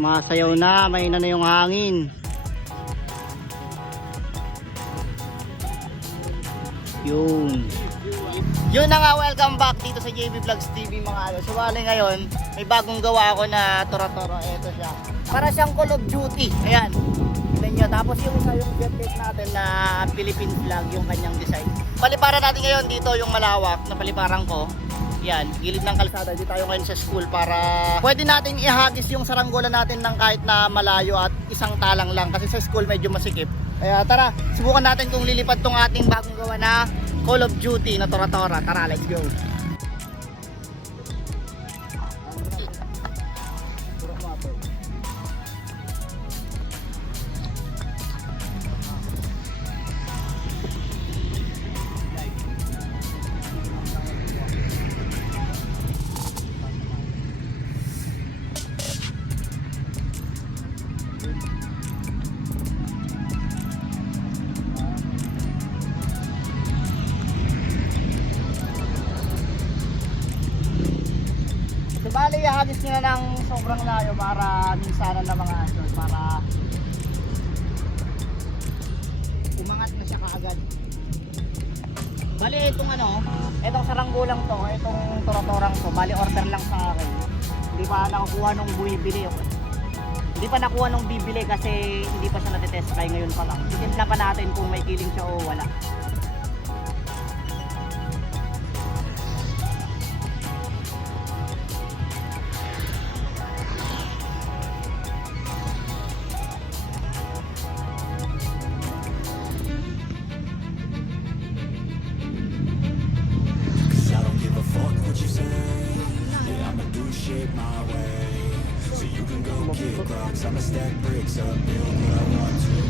Masayaw na, may na na yung hangin. Yun. Yun na nga, welcome back dito sa JB Vlogs TV mga ano. So bali ngayon, may bagong gawa ako na tora-tora. Ito siya. Para siyang Call of Duty. Ayan. Tignan nyo. Tapos yung isa yung jetpack natin na Philippine flag, yung kanyang design. Paliparan natin ngayon dito yung malawak na paliparan ko. Yan, gilid ng kalsada. Dito tayo ngayon sa school para pwede natin ihagis yung saranggola natin ng kahit na malayo at isang talang lang. Kasi sa school medyo masikip. Kaya tara, subukan natin kung lilipad tong ating bagong gawa na Call of Duty na Tora-Tora. Tara, let's go. Ihagis nyo na ng sobrang layo para minsanan ng mga aso. Para umangat na siya kaagad. Bali, itong ano, itong saranggolang to, itong torotorang to, bali order lang sa akin. Hindi pa nakukuha nung bumibili. Hindi pa nakuha nung bibili kasi hindi pa siya natitest try ngayon pa lang. Titimpla pa natin kung may kiling siya o wala. Kick rocks. I'ma stack bricks up, build what I want to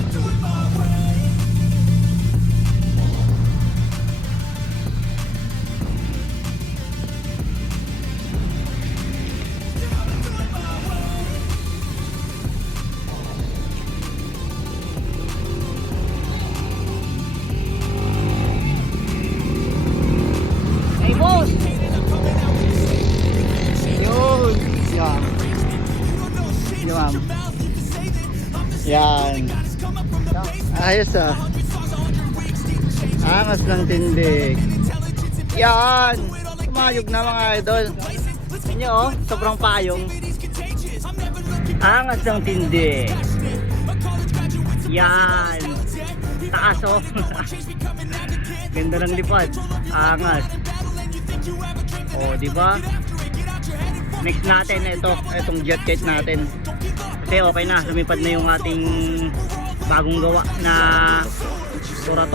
Ayos ah. Angas ng tindig. Yan! Tumayog na mga idol. Inyo oh, sobrang payong. Angas ng tindig. Yan! Taas oh. Ganda ng lipad. Angas. Oh, di ba? Next natin ito, itong jet kit natin. Kasi okay na, lumipad na yung ating bagong gawa na up,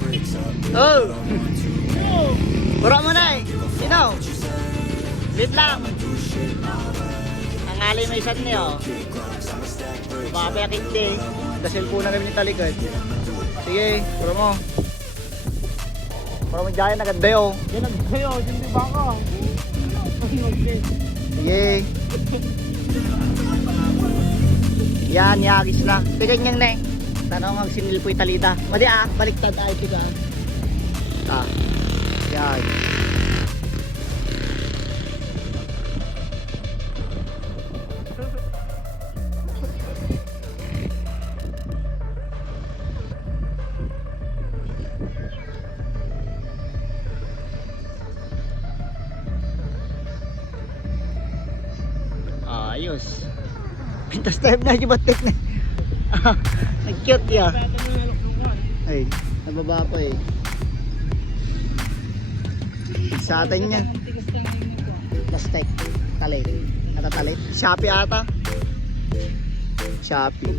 build Oh! Bura mo na eh. Sino? Wait lang. Ang alay may isan niyo. Baka din. Dasil po na kami ni talikod. Sige, bura mo. Bura mo dyan, naganda yun. Yan ang kayo, hindi ba ako? Sige. Yan, yagis na. Tignan niyang ne. Tanong ang sinil po italita. Madi ah, baliktad ay ito ah. Ah. Yan. Pintas tayo na yung batik na. Nag-cute ya. Ay, nababa pa eh. Sa atin yan. Plastic. Talit. Natatalit. Shopee ata. Shopee.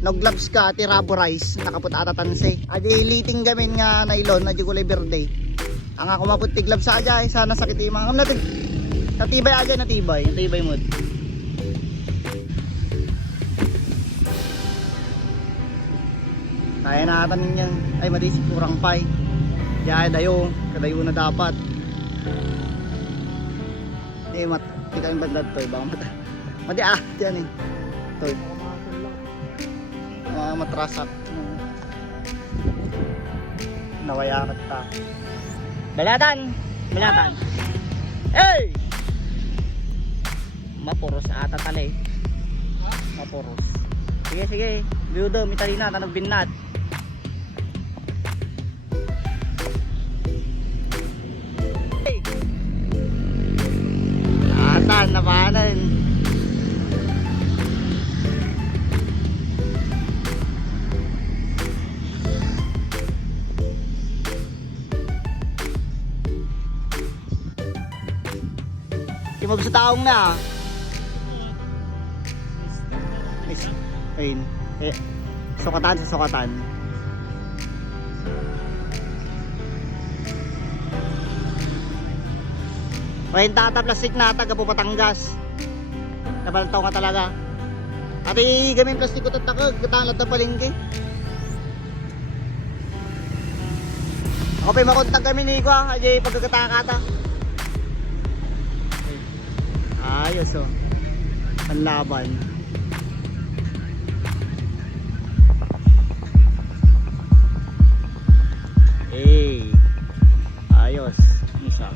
No gloves ka, ati rubberized. Nakaput ata tanse. Adi liting gamin nga nylon na di kulay verde. Ang ako maput ti gloves sa aja, sana sakit yung mga. Natibay aja, natibay. Natibay mo. Kaya na ata ninyan. Ay, madi si kurang pay. Kaya dayo, kadayo na dapat. Eh, mat, kita yung bandad to, baka mata. Madi ah, diyan eh. To. Mga matrasak. Nawaya ka ta. Balatan! Balatan! Hey! Mapuros ata tali. Mapuros. Sige, sige. Biudo, mitali na, tanong binat. Timog sa taong na. Is, ayun. Eh, sukatan sa sukatan. Ayun tata plastic na taga po Patangas. Nabaltaw ka talaga. Ati gamin plastic ko tatakag, katangat na palengke. Ako pa makontag kami ni ko, ajay pagkakatakata. Ayos oh. Ang laban. Eh. Ayos. Isa.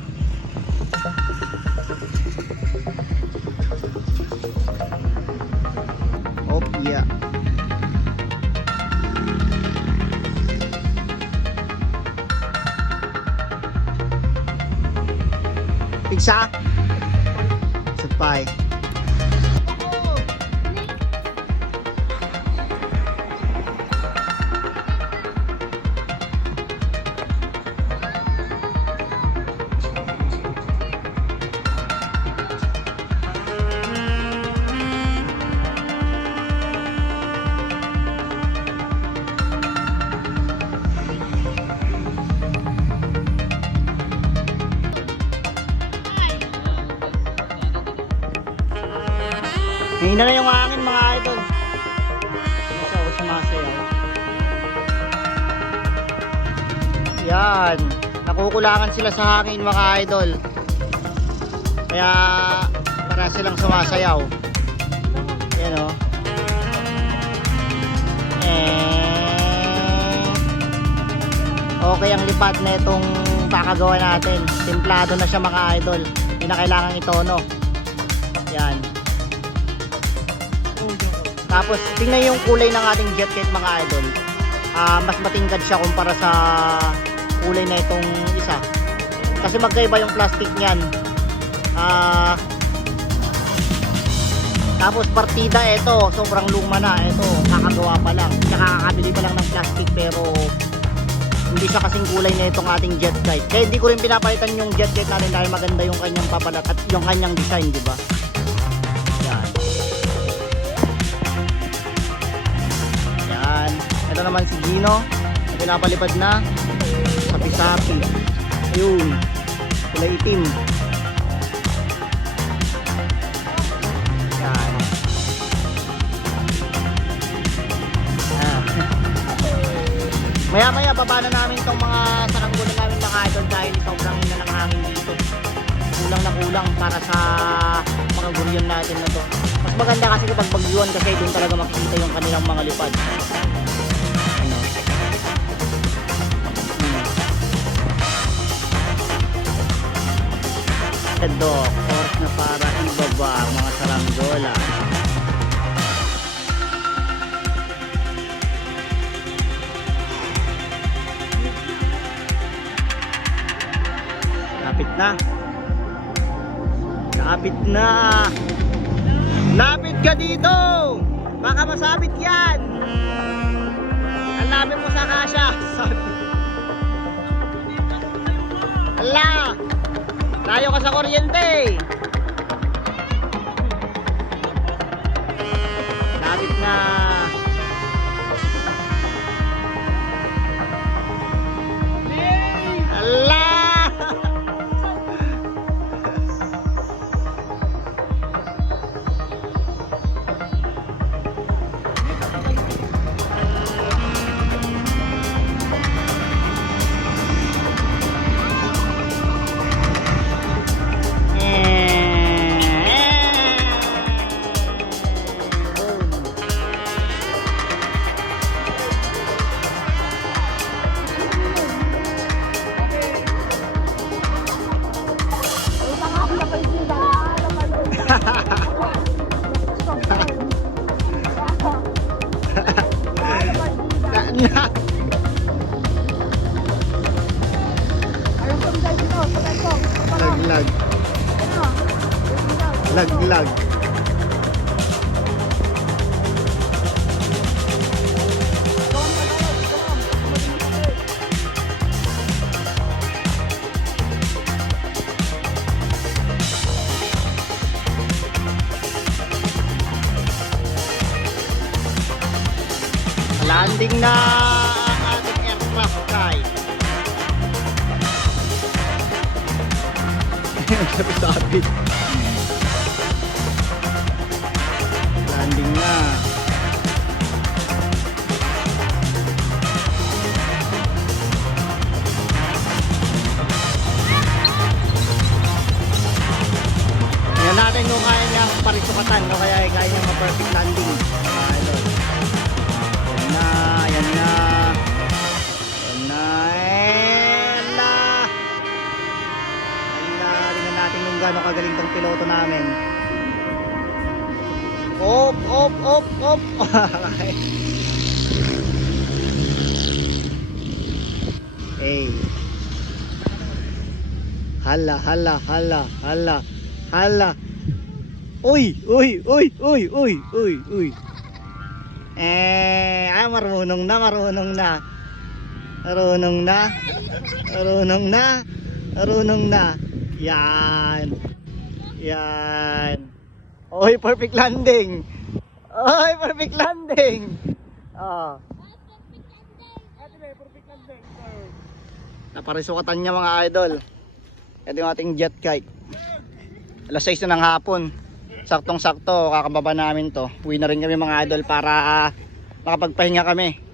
Oh, yeah. Pigsa. Bye. Yan. Nakukulangan sila sa hangin mga idol. Kaya para silang sumasayaw. Yan o. Eh, okay ang lipad na itong kakagawa natin. Templado na siya mga idol. Hindi na kailangan itono. Yan. Tapos tingnan yung kulay ng ating jet kit mga idol. Ah, mas matingkad siya kumpara sa kulay na itong isa. Kasi magkaiba yung plastic niyan. Ah tapos partida ito, sobrang luma na. Ito, kakagawa pa lang. Tsaka kakabili pa lang ng plastic pero hindi siya kasing kulay na itong ating jet kite. Kaya hindi ko rin pinapalitan yung jet kite natin dahil maganda yung kanyang papalat at yung kanyang design, di ba? Yan. Yan. Ito naman si Gino. Na pinapalipad na. Sapi-sapi. Ayun. Kulay itim. Yan. Ah. Maya maya baba na namin tong mga saranggola namin mga idol dahil sobrang hina ng hangin dito. Kulang na kulang para sa mga guryon natin na to. Mas maganda kasi kapag bagyuan kasi doon talaga makikita yung kanilang mga lipad. Ito, oras na para ibaba mga saranggola. Kapit na. Kapit na. Lapit ka dito! Baka masabit yan! Tayo ka sa kuryente! Lapit na! Landing na ang ating aircraft guy. Sabi-sabi. Landing na. Yan natin kung kaya niya parisukatan o kaya ay kaya niya ma-perfect landing. Op, op, op, op. hey. Hala, hala, hala, hala, hala. Uy, uy, uy, uy, uy, uy, uy. Eh, ah, marunong na, marunong na. Marunong na. Marunong na. Marunong na. Yan. Yan. Oy, perfect landing. Oy, perfect landing. Oh. Naparisukatan niya mga idol. Ito yung ating jet kite. Alas 6 na ng hapon. Saktong sakto, kakababa namin to. Uwi na rin kami mga idol para ah, makapagpahinga kami.